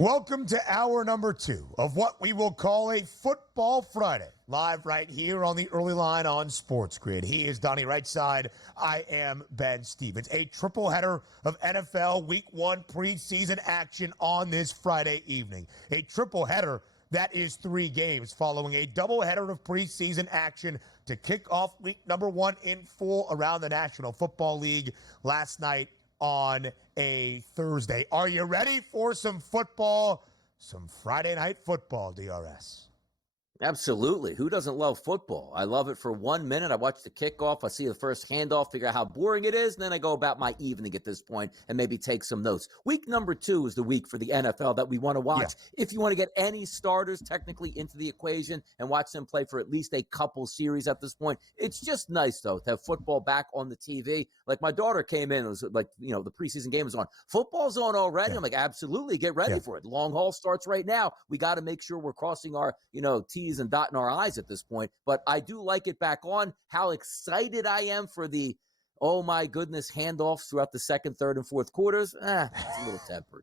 Welcome to hour number 2 of what we will call a Football Friday, live right here on the early line on Sports Grid. He is Donnie Rightside. I am Ben Stevens. A triple header of NFL Week 1 preseason action on this Friday evening. A triple header that is 3 games following a doubleheader of preseason action to kick off Week number 1 in full around the National Football League last night on a Thursday. Are you ready for some football? Some Friday night football, DRS. Absolutely. Who doesn't love football? I love it for 1 minute. I watch the kickoff. I see the first handoff, figure out how boring it is, and then I go about my evening at this point and maybe take some notes. Week number 2 is the week for the NFL that we want to watch. Yeah. If you want to get any starters technically into the equation and watch them play for at least a couple series at this point, it's just nice, though, to have football back on the TV. Like my daughter came in, it was like, the preseason game was on. Football's on already. Yeah. I'm like, absolutely, get ready for it. Long haul starts right now. We got to make sure we're crossing our, T's and dotting our I's at this point, but I do like it back on. How excited I am for the, oh my goodness, handoffs throughout the second, third, and fourth quarters. It's a little tempered.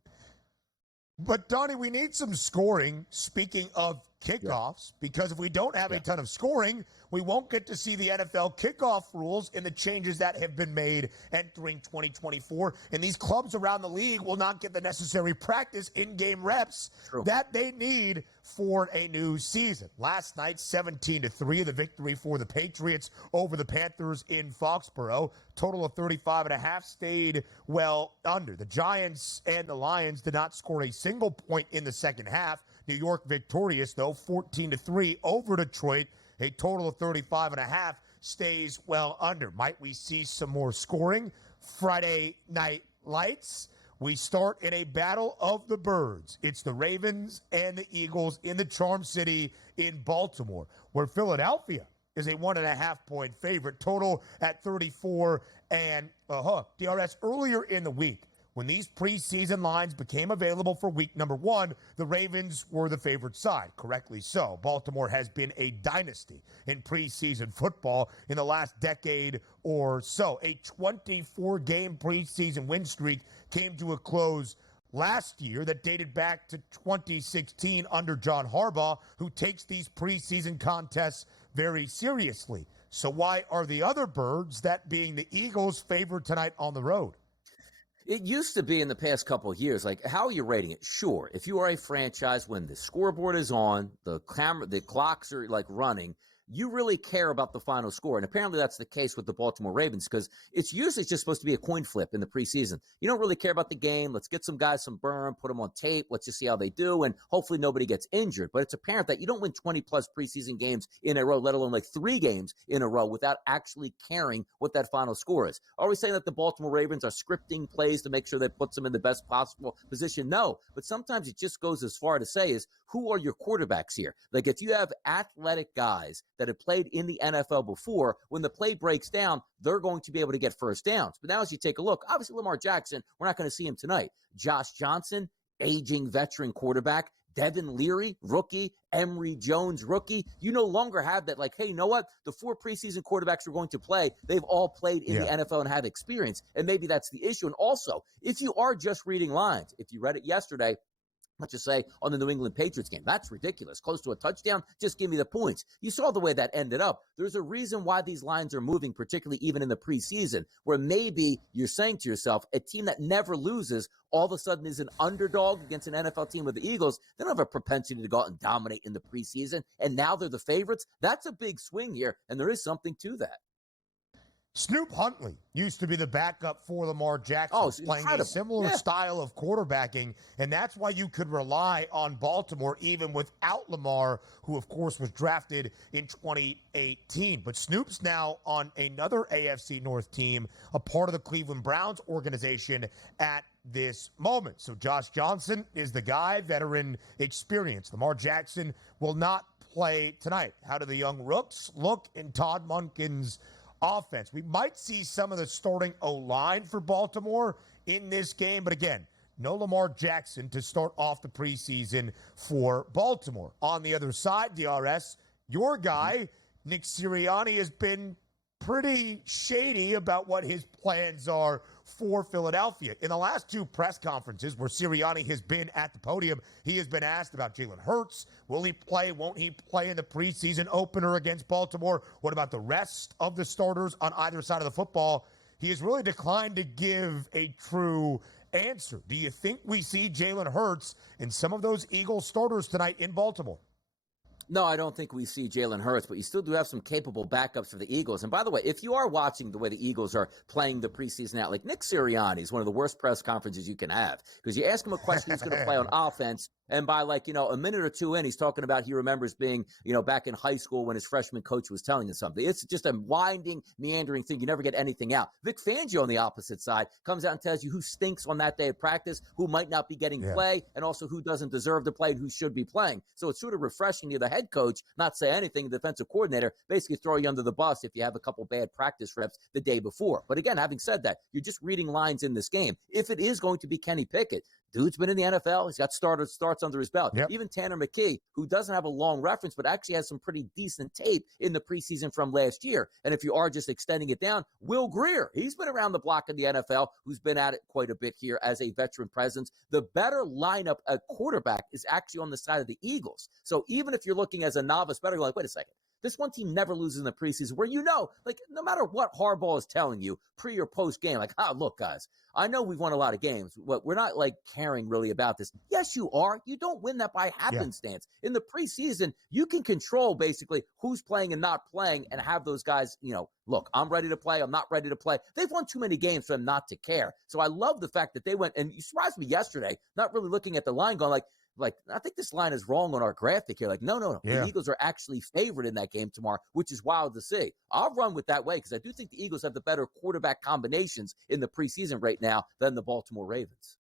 But, Donnie, we need some scoring, speaking of kickoffs, because if we don't have a ton of scoring, we won't get to see the NFL kickoff rules and the changes that have been made entering 2024. And these clubs around the league will not get the necessary practice, in-game reps that they need for a new season. Last night, 17-3, the victory for the Patriots over the Panthers in Foxborough. Total of 35.5 stayed well under. The Giants and the Lions did not score a single point in the second half. New York victorious, though, 14-3 over Detroit. A total of 35.5 stays well under. Might we see some more scoring? Friday night lights. We start in a battle of the birds. It's the Ravens and the Eagles in the Charm City in Baltimore, where Philadelphia is a 1.5-point favorite. Total at 34 and DRS earlier in the week. When these preseason lines became available for week number 1, the Ravens were the favored side, correctly so. Baltimore has been a dynasty in preseason football in the last decade or so. A 24-game preseason win streak came to a close last year that dated back to 2016 under John Harbaugh, who takes these preseason contests very seriously. So why are the other birds, that being the Eagles, favored tonight on the road? It used to be in the past couple of years, like, how are you rating it? Sure, if you are a franchise, when the scoreboard is on, the clocks are like running, you really care about the final score. And apparently that's the case with the Baltimore Ravens, because it's usually just supposed to be a coin flip in the preseason. You don't really care about the game. Let's get some guys some burn, put them on tape. Let's just see how they do. And hopefully nobody gets injured. But it's apparent that you don't win 20-plus preseason games in a row, let alone like 3 games in a row, without actually caring what that final score is. Are we saying that the Baltimore Ravens are scripting plays to make sure that puts them in the best possible position? No. But sometimes it just goes as far to say is, who are your quarterbacks here? Like, if you have athletic guys that have played in the NFL before, when the play breaks down, they're going to be able to get first downs. But now as you take a look, obviously Lamar Jackson, we're not going to see him tonight. Josh Johnson, aging veteran quarterback. Devin Leary, rookie. Emory Jones, rookie. You no longer have that, like, hey, you know what? The 4 preseason quarterbacks we're going to play, they've all played in the NFL and have experience. And maybe that's the issue. And also, if you are just reading lines, if you read it yesterday, let's just say on the New England Patriots game, that's ridiculous. Close to a touchdown, just give me the points. You saw the way that ended up. There's a reason why these lines are moving, particularly even in the preseason, where maybe you're saying to yourself, a team that never loses all of a sudden is an underdog against an NFL team with the Eagles. They don't have a propensity to go out and dominate in the preseason, and now they're the favorites. That's a big swing here, and there is something to that. Snoop Huntley used to be the backup for Lamar Jackson, playing a similar style of quarterbacking, and that's why you could rely on Baltimore even without Lamar, who, of course, was drafted in 2018. But Snoop's now on another AFC North team, a part of the Cleveland Browns organization at this moment. So Josh Johnson is the guy, veteran experience. Lamar Jackson will not play tonight. How do the young rooks look in Todd Monken's offense? We might see some of the starting O-line for Baltimore in this game, but again, no Lamar Jackson to start off the preseason for Baltimore. On the other side, DRS, your guy, Nick Sirianni, has been pretty shady about what his plans are for Philadelphia. In the last two press conferences where Sirianni has been at the podium, he has been asked about Jalen Hurts. Will he play? Won't he play in the preseason opener against Baltimore? What about the rest of the starters on either side of the football? He has really declined to give a true answer. Do you think we see Jalen Hurts in some of those Eagles starters tonight in Baltimore? No, I don't think we see Jalen Hurts, but you still do have some capable backups for the Eagles. And by the way, if you are watching the way the Eagles are playing the preseason out, like Nick Sirianni is one of the worst press conferences you can have, because you ask him a question who's going to play on offense, and by a minute or two in, he's talking about he remembers being, back in high school when his freshman coach was telling him something. It's just a winding, meandering thing. You never get anything out. Vic Fangio on the opposite side comes out and tells you who stinks on that day of practice, who might not be getting play, and also who doesn't deserve to play and who should be playing. So it's sort of refreshing to the head coach not say anything, the defensive coordinator basically throw you under the bus if you have a couple bad practice reps the day before. But again, having said that, you're just reading lines in this game. If it is going to be Kenny Pickett, dude's been in the NFL. He's got starts under his belt. Yep. Even Tanner McKee, who doesn't have a long reference, but actually has some pretty decent tape in the preseason from last year. And if you are just extending it down, Will Grier, he's been around the block in the NFL, who's been at it quite a bit here as a veteran presence. The better lineup at quarterback is actually on the side of the Eagles. So even if you're looking as a novice, better go like, wait a second. This one team never loses in the preseason where no matter what Harbaugh is telling you pre or post game, look, guys, I know we've won a lot of games, but we're not caring really about this. Yes, you are. You don't win that by happenstance. In the preseason, you can control basically who's playing and not playing and have those guys, look, I'm ready to play. I'm not ready to play. They've won too many games for them not to care. So I love the fact that they went, and you surprised me yesterday, not really looking at the line going I think this line is wrong on our graphic here. No. Yeah. The Eagles are actually favored in that game tomorrow, which is wild to see. I'll run with that way because I do think the Eagles have the better quarterback combinations in the preseason right now than the Baltimore Ravens.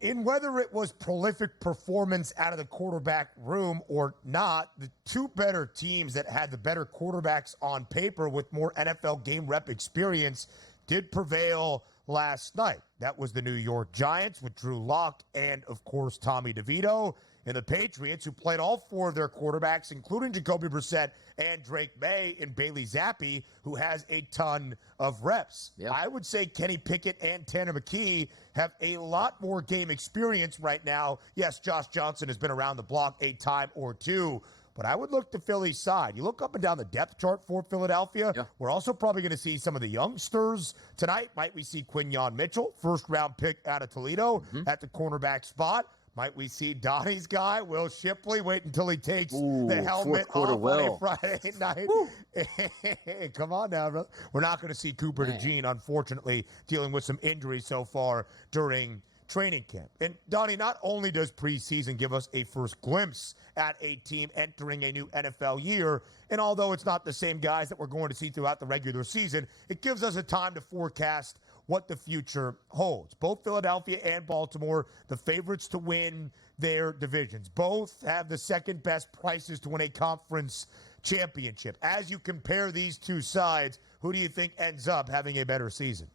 In whether it was prolific performance out of the quarterback room or not, the two better teams that had the better quarterbacks on paper with more NFL game rep experience did prevail last night. That was the New York Giants with Drew Lock and, of course, Tommy DeVito, and the Patriots, who played all four of their quarterbacks, including Jacoby Brissett and Drake May, and Bailey Zappi, who has a ton of reps. Yep. I would say Kenny Pickett and Tanner McKee have a lot more game experience right now. Yes, Josh Johnson has been around the block a time or two, but I would look to Philly's side. You look up and down the depth chart for Philadelphia. Yeah. We're also probably going to see some of the youngsters tonight. Might we see Quinyon Mitchell, first-round pick out of Toledo, at the cornerback spot? Might we see Donnie's guy, Will Shipley, wait until he takes the helmet off on a Friday night? Come on now, bro. We're not going to see Cooper DeJean, unfortunately, dealing with some injuries so far during training camp. And Donnie, not only does preseason give us a first glimpse at a team entering a new NFL year, and although it's not the same guys that we're going to see throughout the regular season, it gives us a time to forecast what the future holds. Both Philadelphia and Baltimore, the favorites to win their divisions. Both have the second best prices to win a conference championship. As you compare these two sides, who do you think ends up having a better season?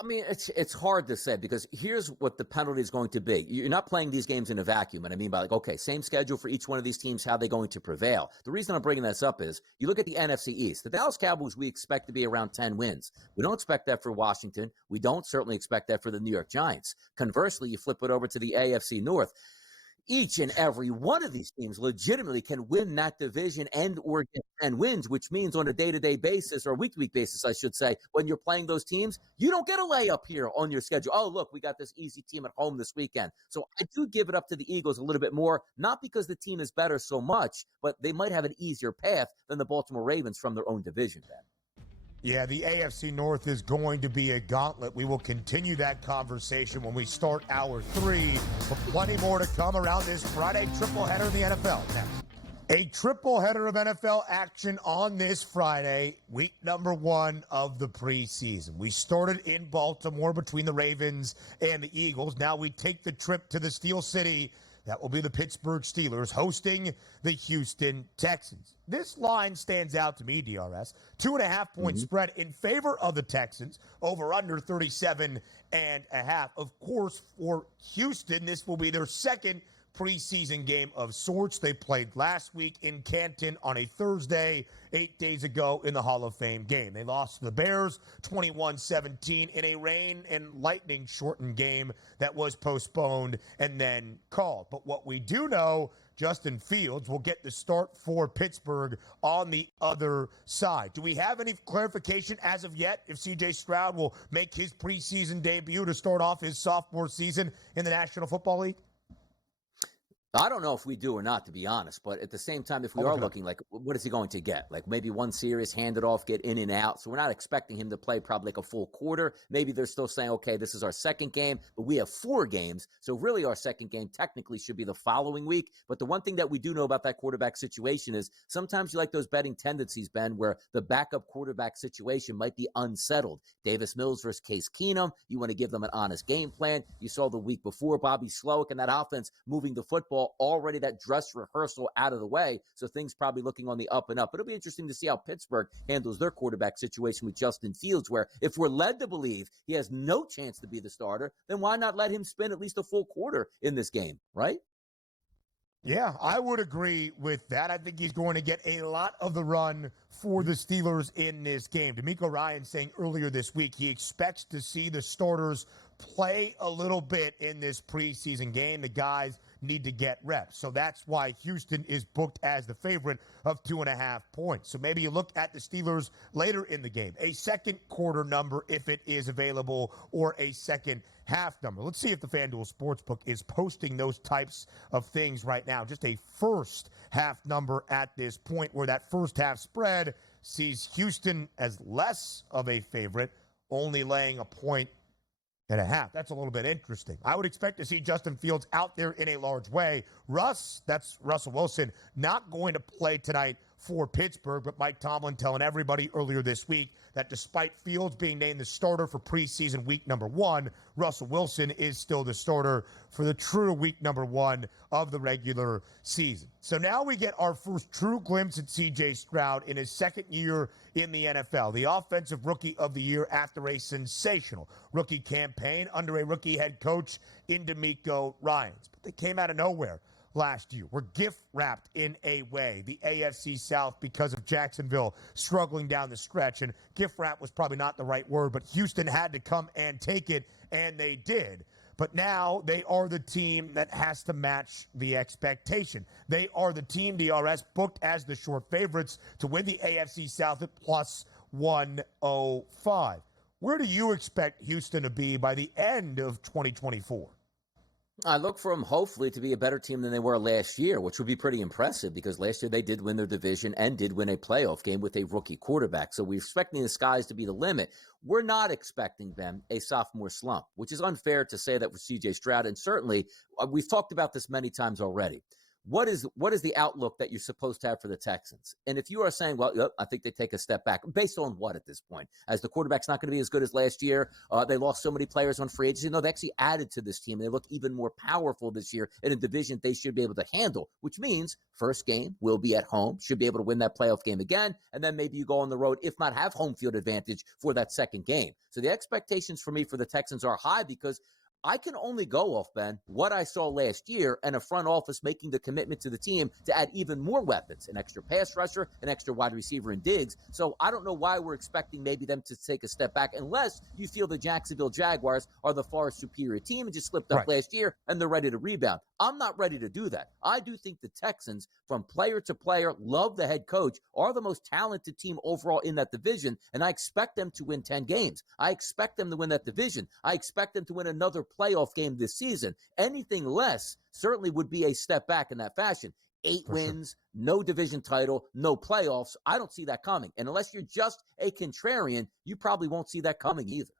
I mean, it's hard to say because here's what the penalty is going to be. You're not playing these games in a vacuum. And I mean by same schedule for each one of these teams, how are they going to prevail? The reason I'm bringing this up is you look at the NFC East. The Dallas Cowboys, we expect to be around 10 wins. We don't expect that for Washington. We don't certainly expect that for the New York Giants. Conversely, you flip it over to the AFC North. Each and every one of these teams legitimately can win that division and or get 10 wins, which means on a day-to-day basis or week-to-week basis, I should say, when you're playing those teams, you don't get a layup here on your schedule. Oh, look, we got this easy team at home this weekend. So I do give it up to the Eagles a little bit more, not because the team is better so much, but they might have an easier path than the Baltimore Ravens from their own division then. Yeah, the AFC North is going to be a gauntlet. We will continue that conversation when we start hour 3. But plenty more to come around this Friday triple header in the NFL. Next. A triple header of NFL action on this Friday, week number 1 of the preseason. We started in Baltimore between the Ravens and the Eagles. Now we take the trip to the Steel City. That will be the Pittsburgh Steelers hosting the Houston Texans. This line stands out to me, DRS. 2.5-point spread in favor of the Texans, over under 37.5. Of course, for Houston, this will be their second preseason game of sorts. They played last week in Canton on a Thursday, 8 days ago in the Hall of Fame game. They lost to the Bears 21-17 in a rain and lightning shortened game that was postponed and then called. But what we do know, Justin Fields will get the start for Pittsburgh on the other side. Do we have any clarification as of yet if C.J. Stroud will make his preseason debut to start off his sophomore season in the National Football League? I don't know if we do or not, to be honest. But at the same time, if we are looking, like, what is he going to get? Like maybe one series, hand it off, get in and out. So we're not expecting him to play probably like a full quarter. Maybe they're still saying, okay, this is our second game, but we have 4 games. So really our second game technically should be the following week. But the one thing that we do know about that quarterback situation is sometimes you like those betting tendencies, Ben, where the backup quarterback situation might be unsettled. Davis Mills versus Case Keenum. You want to give them an honest game plan. You saw the week before Bobby Slowick and that offense moving the football, already that dress rehearsal out of the way, so things probably looking on the up and up. But it'll be interesting to see how Pittsburgh handles their quarterback situation with Justin Fields, where if we're led to believe he has no chance to be the starter, then why not let him spend at least a full quarter in this game, right? Yeah, I would agree with that. I think he's going to get a lot of the run for the Steelers in this game. D'Amico Ryan saying earlier this week he expects to see the starters play a little bit in this preseason game. The guys need to get reps. So that's why Houston is booked as the favorite of 2.5 points. So maybe you look at the Steelers later in the game, a second quarter number if it is available, or a second half number. Let's see if the FanDuel Sportsbook is posting those types of things right now. Just a first half number at this point, where that first half spread sees Houston as less of a favorite, only laying 1.5 points. That's a little bit interesting. I would expect to see Justin Fields out there in a large way. That's Russell Wilson, not going to play tonight for Pittsburgh, but Mike Tomlin telling everybody earlier this week that despite Fields being named the starter for preseason week number 1, Russell Wilson is still the starter for the true week number 1 of the regular season. So now we get our first true glimpse at C.J. Stroud in his second year in the NFL, the offensive rookie of the year after a sensational rookie campaign under a rookie head coach in D'Amico Ryans. But they came out of nowhere last year. We're gift-wrapped in a way, the AFC South, because of Jacksonville struggling down the stretch. And gift-wrap was probably not the right word, but Houston had to come and take it, and they did. But now they are the team that has to match the expectation. They are the team, DRS, booked as the short favorites to win the AFC South at plus 105. Where do you expect Houston to be by the end of 2024? I look for them, hopefully, to be a better team than they were last year, which would be pretty impressive because last year they did win their division and did win a playoff game with a rookie quarterback. So we're expecting the skies to be the limit. We're not expecting them a sophomore slump, which is unfair to say that for C.J. Stroud. And certainly, we've talked about this many times already. What is the outlook that you're supposed to have for the Texans? And if you are saying, well, yep, I think they take a step back, based on what at this point? As the quarterback's not going to be as good as last year. They lost so many players on free agency. No, they actually added to this team. They look even more powerful this year in a division they should be able to handle, which means first game will be at home, should be able to win that playoff game again, and then maybe you go on the road, if not have home field advantage for that second game. So the expectations for me for the Texans are high because I can only go off, Ben, what I saw last year and a front office making the commitment to the team to add even more weapons, an extra pass rusher, an extra wide receiver in Diggs. So I don't know why we're expecting maybe them to take a step back unless you feel the Jacksonville Jaguars are the far superior team and just slipped up last year and they're ready to rebound. I'm not ready to do that. I do think the Texans, from player to player, love the head coach, are the most talented team overall in that division, and I expect them to win 10 games. I expect them to win that division. I expect them to win another playoff game this season. Anything less certainly would be a step back in that fashion. 8 wins, no division title, no playoffs. I don't see that coming. And unless you're just a contrarian, you probably won't see that coming either.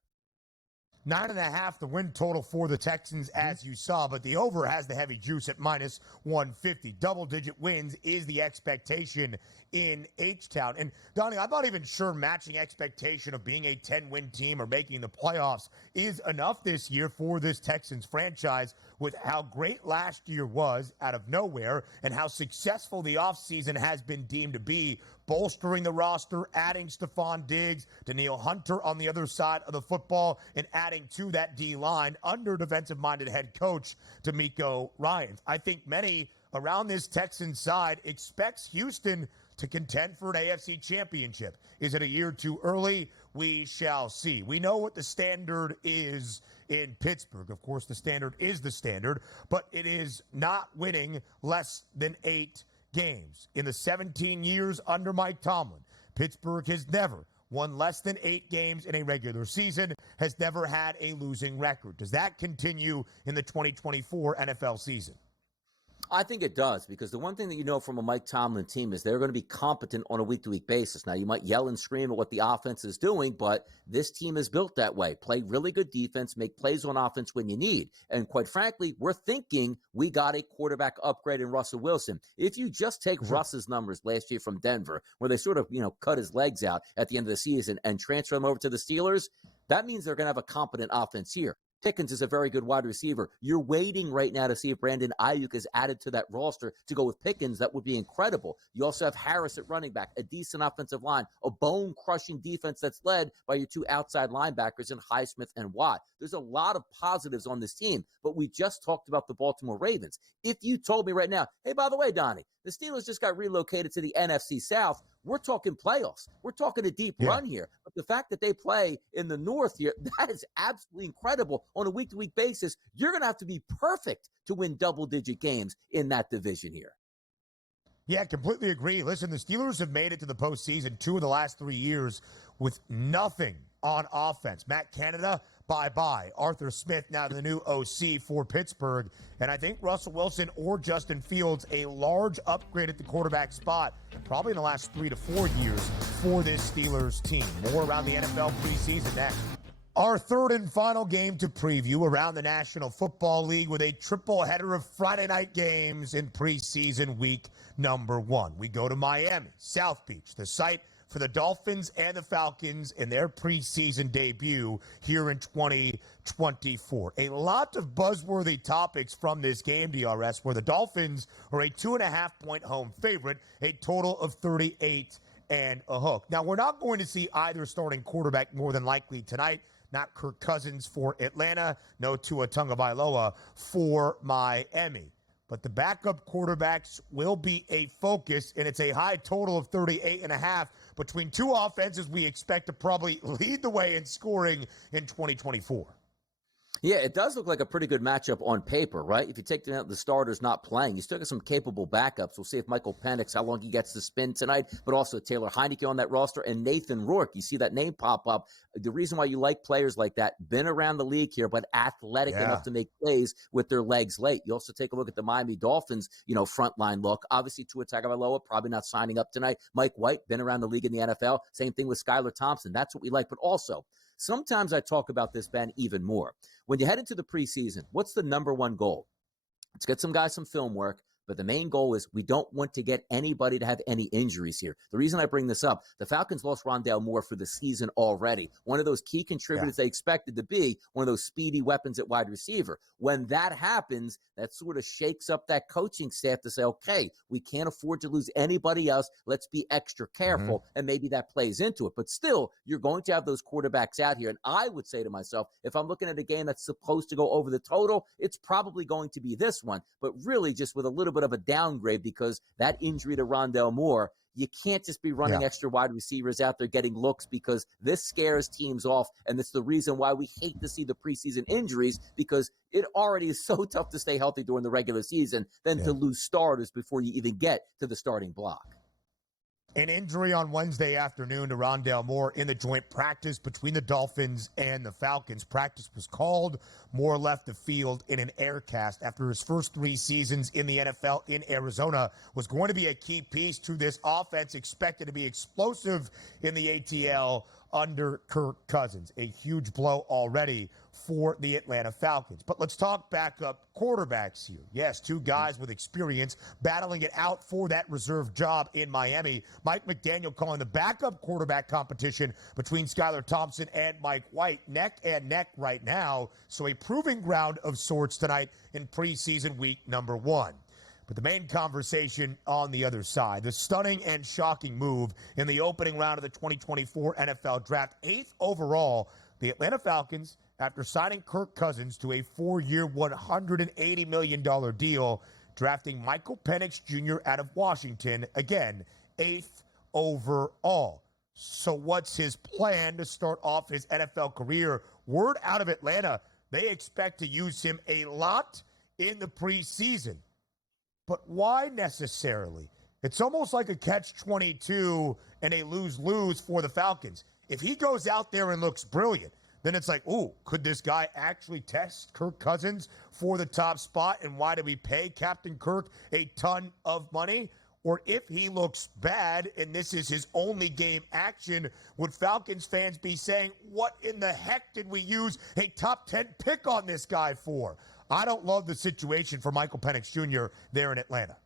9.5, the win total for the Texans, as you saw, but the over has the heavy juice at minus 150. Double-digit wins is the expectation in H-Town. And, Donnie, I'm not even sure matching expectation of being a 10-win team or making the playoffs is enough this year for this Texans franchise with how great last year was out of nowhere and how successful the offseason has been deemed to be, bolstering the roster, adding Stephon Diggs, Danielle Hunter on the other side of the football, and adding to that D-line under defensive-minded head coach DeMeco Ryans. I think many around this Texans side expects Houston to contend for an AFC championship. Is it a year too early? We shall see. We know what the standard is in Pittsburgh. Of course, the standard is the standard, but it is not winning less than 8 games. In the 17 years under Mike Tomlin, Pittsburgh has never won less than 8 games in a regular season, has never had a losing record. Does that continue in the 2024 NFL season? I think it does, because the one thing that you know from a Mike Tomlin team is they're going to be competent on a week-to-week basis. Now, you might yell and scream at what the offense is doing, but this team is built that way. Play really good defense, make plays on offense when you need. And quite frankly, we're thinking we got a quarterback upgrade in Russell Wilson. If you just take Russ's numbers last year from Denver, where they sort of, cut his legs out at the end of the season and transfer him over to the Steelers, that means they're going to have a competent offense here. Pickens is a very good wide receiver. You're waiting right now to see if Brandon Ayuk is added to that roster to go with Pickens. That would be incredible. You also have Harris at running back, a decent offensive line, a bone-crushing defense that's led by your 2 outside linebackers in Highsmith and Watt. There's a lot of positives on this team, but we just talked about the Baltimore Ravens. If you told me right now, hey, by the way, Donnie, the Steelers just got relocated to the NFC South, we're talking playoffs. We're talking a deep run here. But the fact that they play in the North here, that is absolutely incredible. On a week-to-week basis, you're going to have to be perfect to win double-digit games in that division here. Yeah, completely agree. Listen, the Steelers have made it to the postseason 2 of the last 3 years with nothing on offense. Matt Canada, bye-bye. Arthur Smith, now the new OC for Pittsburgh. And I think Russell Wilson or Justin Fields, a large upgrade at the quarterback spot, probably in the last 3 to 4 years for this Steelers team. More around the NFL preseason next. Our third and final game to preview around the National Football League with a triple header of Friday night games in preseason week number 1. We go to Miami, South Beach, the site for the Dolphins and the Falcons in their preseason debut here in 2024. A lot of buzzworthy topics from this game, DRS, where the Dolphins are a 2.5-point home favorite, a total of 38 and a hook. Now, we're not going to see either starting quarterback more than likely tonight. Not Kirk Cousins for Atlanta, no Tua Tagovailoa for Miami. But the backup quarterbacks will be a focus, and it's a high total of 38.5 between 2 offenses we expect to probably lead the way in scoring in 2024. Yeah, it does look like a pretty good matchup on paper, right? If you take the starters not playing, you still got some capable backups. We'll see if Michael Penix, how long he gets to spin tonight, but also Taylor Heineke on that roster and Nathan Rourke. You see that name pop up. The reason why you like players like that, been around the league here, but athletic enough to make plays with their legs late. You also take a look at the Miami Dolphins, frontline look. Obviously, Tua Tagovailoa probably not signing up tonight. Mike White, been around the league in the NFL. Same thing with Skylar Thompson. That's what we like. But also, sometimes I talk about this, Ben, even more. When you head into the preseason, what's the number one goal? Let's get some guys some film work. But the main goal is we don't want to get anybody to have any injuries here. The reason I bring this up, the Falcons lost Rondale Moore for the season already. One of those key contributors they expected to be one of those speedy weapons at wide receiver. When that happens, that sort of shakes up that coaching staff to say, okay, we can't afford to lose anybody else. Let's be extra careful. And maybe that plays into it. But still, you're going to have those quarterbacks out here. And I would say to myself, if I'm looking at a game that's supposed to go over the total, it's probably going to be this one. But really just with a little bit of a downgrade, because that injury to Rondale Moore, you can't just be running extra wide receivers out there getting looks, because this scares teams off. And it's the reason why we hate to see the preseason injuries, because it already is so tough to stay healthy during the regular season than to lose starters before you even get to the starting block. An injury on Wednesday afternoon to Rondale Moore in the joint practice between the Dolphins and the Falcons. Practice was called. Moore left the field in an air cast after his first 3 seasons in the NFL in Arizona. Was going to be a key piece to this offense, expected to be explosive in the ATL under Kirk Cousins. A huge blow already for the Atlanta Falcons. But let's talk backup quarterbacks here. Yes, two guys with experience battling it out for that reserve job in Miami. Mike McDaniel calling the backup quarterback competition between Skylar Thompson and Mike White neck and neck right now. So a proving ground of sorts tonight in preseason week number 1. But the main conversation on the other side, the stunning and shocking move in the opening round of the 2024 NFL Draft, 8th overall, the Atlanta Falcons, after signing Kirk Cousins to a 4-year, $180 million deal, drafting Michael Penix Jr. out of Washington, again, 8th overall. So what's his plan to start off his NFL career? Word out of Atlanta, they expect to use him a lot in the preseason. But why necessarily? It's almost like a catch-22 and a lose-lose for the Falcons. If he goes out there and looks brilliant, then it's like, ooh, could this guy actually test Kirk Cousins for the top spot? And why do we pay Captain Kirk a ton of money? Or if he looks bad and this is his only game action, would Falcons fans be saying, what in the heck did we use a top 10 pick on this guy for? I don't love the situation for Michael Penix Jr. there in Atlanta.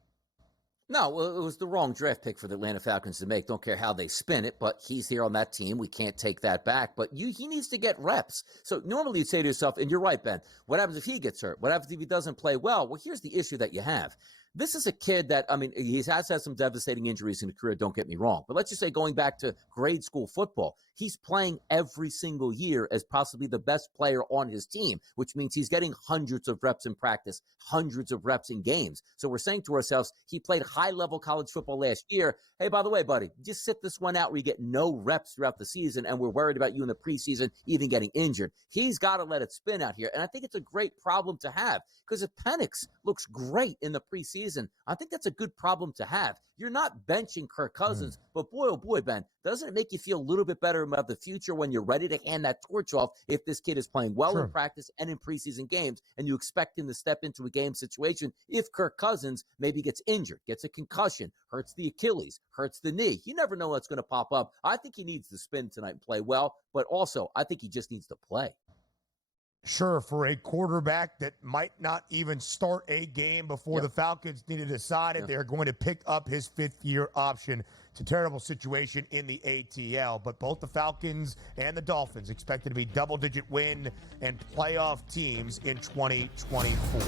No, well, it was the wrong draft pick for the Atlanta Falcons to make. Don't care how they spin it, but he's here on that team. We can't take that back. But he needs to get reps. So normally you'd say to yourself, and you're right, Ben, what happens if he gets hurt? What happens if he doesn't play well? Well, here's the issue that you have. This is a kid that, I mean, he has had some devastating injuries in his career, don't get me wrong. But let's just say going back to grade school football, he's playing every single year as possibly the best player on his team, which means he's getting hundreds of reps in practice, hundreds of reps in games. So we're saying to ourselves, he played high-level college football last year. Hey, by the way, buddy, just sit this one out where you get no reps throughout the season, and we're worried about you in the preseason even getting injured. He's got to let it spin out here. And I think it's a great problem to have, because if Penix looks great in the preseason, I think that's a good problem to have. You're not benching Kirk Cousins, but boy, oh boy, Ben, doesn't it make you feel a little bit better about the future when you're ready to hand that torch off if this kid is playing well in practice and in preseason games, and you expect him to step into a game situation if Kirk Cousins maybe gets injured, gets a concussion, hurts the Achilles, hurts the knee. You never know what's going to pop up. I think he needs to spin tonight and play well, but also I think he just needs to play. Sure, for a quarterback that might not even start a game before the Falcons need to decide if they're going to pick up his 5th-year option. It's a terrible situation in the ATL, but both the Falcons and the Dolphins expected to be double-digit win and playoff teams in 2024.